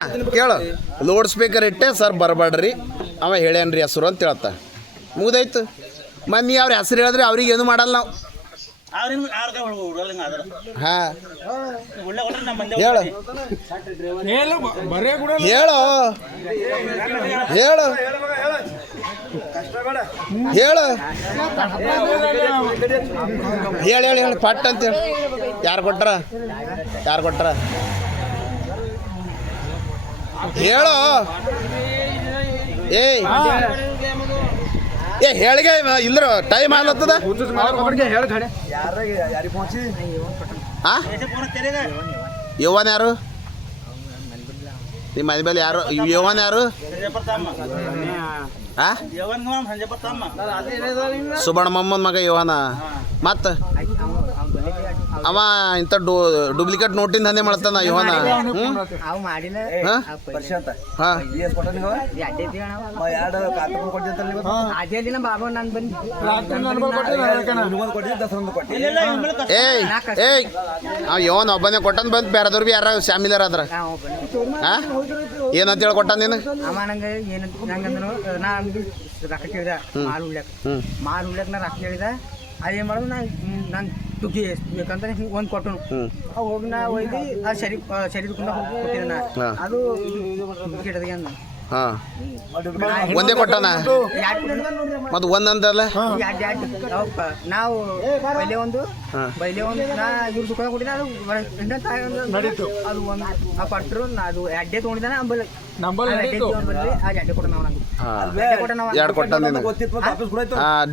ಕೇಳು loud speaker ಇಟ್ಟೆ sir ಬರಬೇಡ್ರಿ ಅವ ಹೇಳ್ಯಾನ್ರಿ ಹೆಸರು ಅಂತ ಹೇಳ್ತಾ ಮುಗ್ದಾಯ್ತು ಮನ್ನಿ ಅವ್ರ ಹೆಸರು ಹೇಳಿದ್ರೆ ಅವ್ರಿಗೆ ಏನು ಮಾಡಲ್ಲ ನಾವು ಹಾಂ ಹೇಳು ಹೇಳು ಹೇಳು ಹೇಳು ಹೇಳಿ ಹೇಳಿ ಹೇಳಿ ಪಟ್ ಅಂತೇಳಿ ಯಾರು ಕೊಟ್ರ ಹೇಳು ಏಯ್ ಏ ಹೇಳಿಗೆ ಇಲ್ದ್ರ ಟೈಮ್ ಆಗ್ಲತ್ತದ ಹಾಂ ಯುವನ್ ಯಾರು ನಿಮ್ಮ ಮನೆ ಮೇಲೆ ಯಾರು ಯುವನ್ ಯಾರು ಹಾಂ ಸುಬಣ್ಣ ಮಮ್ಮನ ಮಗ ಯುವನ ಮತ್ತು ಅವ ಇಂಥ ಡೂಪ್ಲಿಕೇಟ್ ನೋಟಿನ ದಂಧೆ ಮಾಡ್ತಾನ ಯುವನ ಏಯ್ ಏಯ್ ಅವ ಯುವನ್ ಒಬ್ಬನೇ ಕೊಟ್ಟನ್ ಬಂದು ಬೇರೆದವ್ರು ಭೀ ಯಾರ ಶಾಮಿಲಾರ ಅದ್ರ ಹಾಂ ಏನಂತ ಹೇಳಿ ಕೊಟ್ಟ ನೀನು ರೊಕ್ಕ ಕೇಳಿದ ಮಾಲ್ ಉಳ್ಯಾಕ ನಾ ರೊಕ್ಕ ಕೇಳಿದ ಅದೇನು ಮಾಡೋದು ನಾನು ತುಗಿ ಎಷ್ಟು ಬೇಕಂತ ಹಿಂಗೆ ಒಂದು ಕೊಟ್ಟನು ಹೋಗಿ ನಾ ಒಯ್ದು ಆ ಶರೀರ ಕೊಟ್ಟಿದ್ದೆ ನಾ ಅದು ಕೆಟ್ಟದ ಹಾಂ ಒಂದೇ ಕೊಟ್ಟನ ಮತ್ತು ಒಂದಂತಲ್ಲ ನಾವು ಬೈಲೆ ಒಂದು ನಾ ಇವ್ರು ದುಕಾನ ಕೊಟ್ಟಿದ್ದೆ ಅದು ಅದು ಒಂದು ಆ ಪಟ್ರು ಅದು ಅಡ್ಡೆ ತೊಗೊಂಡಿದ್ದಾನೆ ಎರಡು ಕೊಟ್ಟ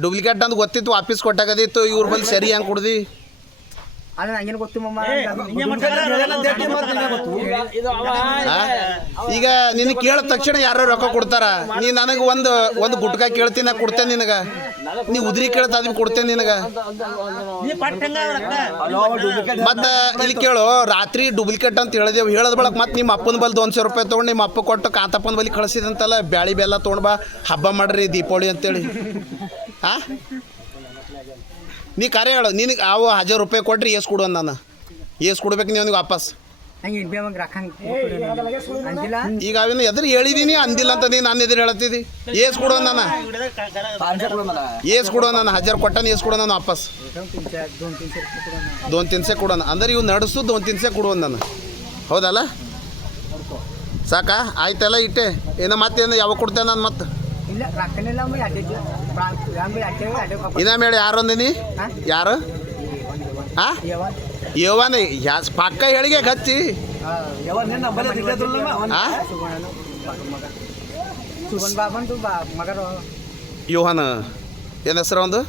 ಡೂಪ್ಲಿಕೇಟ್ ಅಂತ ಗೊತ್ತಿತ್ತು ವಾಪಸ್ ಕೊಟ್ಟಾಗದಿತ್ತು ಇವ್ರ ಬಲ್ಲಿ ಸರಿ ಹೆಂಗೆ ಕುಡ್ದು ಅದು ನಂಗೇನು ಗೊತ್ತು ಈಗ ನಿನಗೆ ಕೇಳಿದ ತಕ್ಷಣ ಯಾರು ರೊಕ್ಕ ಕೊಡ್ತಾರ ನೀ ನನಗೆ ಒಂದು ಗುಟ್ಕ ಕೇಳ್ತೀನಿ ನಾ ಕೊಡ್ತೇನೆ ನಿನಗೆ ನೀ ಉದ್ರಿ ಕೇಳ್ತಾ ಅದ್ ಕೊಡ್ತೇನೆ ನಿನಗೆ ಮತ್ತೆ ಇಲ್ಲಿ ಕೇಳು ರಾತ್ರಿ ಡೂಪ್ಲಿಕೇಟ್ ಅಂತ ಹೇಳಿದೆವು ಹೇಳದ್ ಬಳಕ ಮತ್ತೆ ನಿಮ್ಮ ಅಪ್ಪನ ಬಲ್ಲಿ 200 ರೂಪಾಯಿ ತೊಗೊಂಡು ನಿಮ್ಮ ಅಪ್ಪ ಕೊಟ್ಟು ಕಾಂತಪ್ಪನ ಬಲ್ಲಿ ಕಳಿಸಿದಂತಲ್ಲ ಬ್ಯಾಳಿ ಬೆಲ್ಲ ತೊಗೊಂಡು ಬಾ ಹಬ್ಬ ಮಾಡ್ರಿ ದೀಪಾವಳಿ ಅಂತೇಳಿ ಹಾಂ ನೀ ಕರೆ ಹೇಳು ನಿನಗೆ ಅವು 1000 ರೂಪಾಯಿ ಕೊಟ್ರಿ ಏಸ್ ಕೊಡು ನಾನು ಏಸ್ ಕೊಡ್ಬೇಕು ನೀವು ಅವನಿಗೆ ವಾಪಸ್ ಈಗ ಅವಿನ ಎದುರು ಹೇಳಿದೀನಿ ಅಂದಿಲ್ಲ ಅಂತ ನೀನು ನನ್ನ ಎದುರು ಹೇಳತ್ತಿದ್ದಿ ಏಸ್ ಕೊಡು ನಾನು ಏಸ್ ಕೊಡು ನಾನು 1000 ಕೊಟ್ಟಾನ ಏಸ್ ಕೊಡು ನಾನು ವಾಪಸ್ 2-3 ಕೊಡೋಣ ಅಂದ್ರೆ ಇವು ನಡೆಸು 2-3 ಕೊಡುವ ನಾನು ಹೌದಲ್ಲ ಸಾಕಾ ಆಯ್ತಲ್ಲ ಇಟ್ಟೆ ಏನೋ ಮತ್ತೇನು ಯಾವಾಗ ಕೊಡ್ತೇನೆ ನಾನು ಮತ್ತೆ ಇನ್ನ ಮೇಳ ಯಾರು ಅಂದಿನಿ ಯಾರು ಹಾಂ ಯವನ ಪಕ್ಕ ಹೇಳಿಗೆ ಗಚ್ಚಿ ಯುವನ ಏನು ಹೆಸರು ಒಂದು